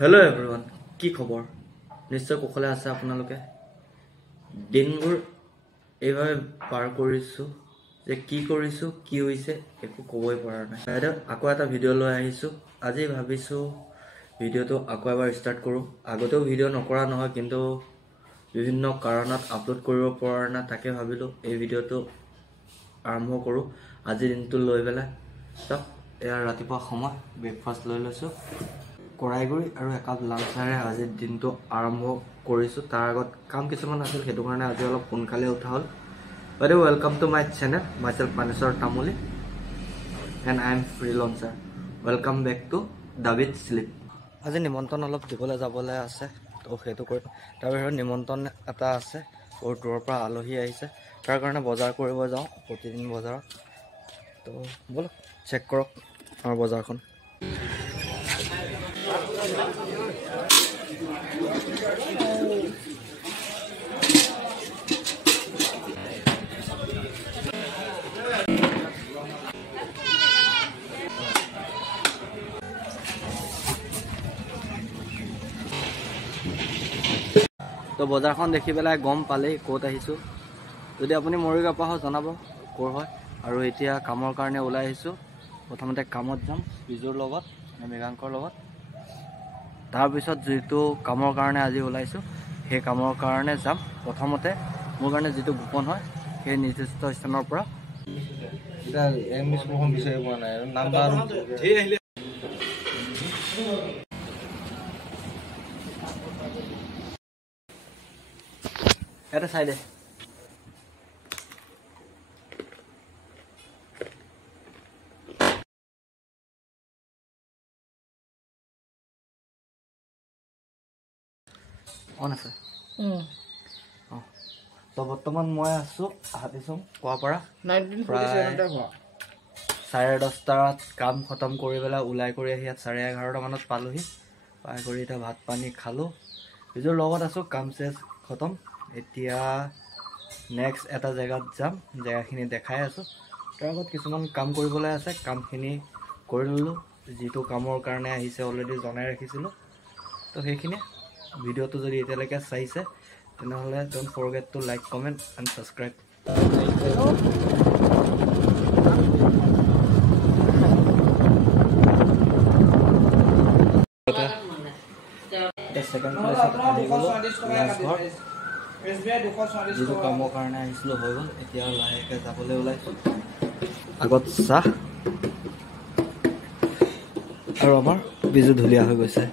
Hello everyone, কি খবৰ? নিশ্চয় কুশলে আছে আপোনালোকে। দিনবোৰ এইভাবে পাৰ কৰিছো যে কি কৰিছো কি হৈছে একো কবই পৰা নাই। এটা আকৌ এটা ভিডিও লৈ আহিছো। আজি ভাবিছো ভিডিওটো আকৌ এবাৰ ষ্টাৰ্ট কৰো। আগতেও ভিডিও নকৰা নহয় কিন্তু বিভিন্ন কাৰণত আপলোড কৰিব পৰা নাই, তাকে ভাবিলো এই ভিডিওটো আৰম্ভ কৰো। আজি দিনটো লৈ পেলাই সব এয়া ৰাতিপুৱা সময় ব্ৰেকফাষ্ট লৈ লৈছো। কৰাইগুৰি আৰু একাপ লাল চাহেৰে আজিৰ দিনটো আৰম্ভ কৰিছো। তাৰ আগত কাম কিছুমান আছিল, সেইটো কাৰণে আজি অলপ সোনকালে উঠা হ'ল। By the way, welcome to my channel. Myself Maneswar Tamuli and I am freelancer. Welcome back to David Sleep. আজি নিমন্ত্ৰণ অলপ দিবলৈ যাবলৈ আছে, তো সেইটো কৰিম। তাৰ বাহিৰত নিমন্ত্ৰণ এটা আছে, বহুত দূৰৰ পৰা আলহী আহিছে, তাৰ কাৰণে বজাৰ কৰিব যাওঁ প্ৰতিদিন বজাৰত। তো বলক চেক কৰক আমাৰ বজাৰখন। তো বজাৰখন দেখি পেলাই গম পালেই ক'ত আহিছোঁ। যদি আপুনি মৰিগাঁও পৰা হয় জনাব ক'ৰ হয়। আৰু এতিয়া কামৰ কাৰণে ওলাই আহিছোঁ। প্ৰথমতে কামত যাম বিজুৰ লগত, মৃগাংকৰ লগত। তাৰপিছত যিটো কামৰ কাৰণে আজি ওলাইছোঁ সেই কামৰ কাৰণে যাম। প্ৰথমতে মোৰ কাৰণে যিটো গোপন হয় সেই নিৰ্দিষ্ট স্থানৰ পৰা এটা চাই দে। অন আছে। তো বৰ্তমান মই আছোঁ হাতীচুং কোৱাপাৰা। প্ৰায় 10:30 কাম খতম কৰি পেলাই ওলাই কৰি আহি ইয়াত 11:30 মানত পালোহি। পাই কৰি এতিয়া ভাত পানী খালোঁ, নিজৰ লগত আছোঁ। কাম চেচ খতম। এতিয়া নেক্সট এটা জেগাত যাম, জেগাখিনি দেখাই আছোঁ। তাৰ আগত কিছুমান কাম কৰিবলৈ আছে, কামখিনি কৰি ল'লোঁ। যিটো কামৰ কাৰণে আহিছে অলৰেডি জনাই ৰাখিছিলোঁ। তো সেইখিনি ভিডিওটো যদি এতিয়ালৈকে চাইছে তেনেহ'লে don't forget to like, comment and subscribe. Second প্লেচত আহি গ'লোঁ, লাজঘৰ। যিটো কামৰ কাৰণে আহিছিলোঁ হৈ গ'ল। এতিয়া লাহেকৈ যাবলৈ ওলাইছোঁ। আগত চাহ আৰু আমাৰ বিজু ঢুলীয়া হৈ গৈছে।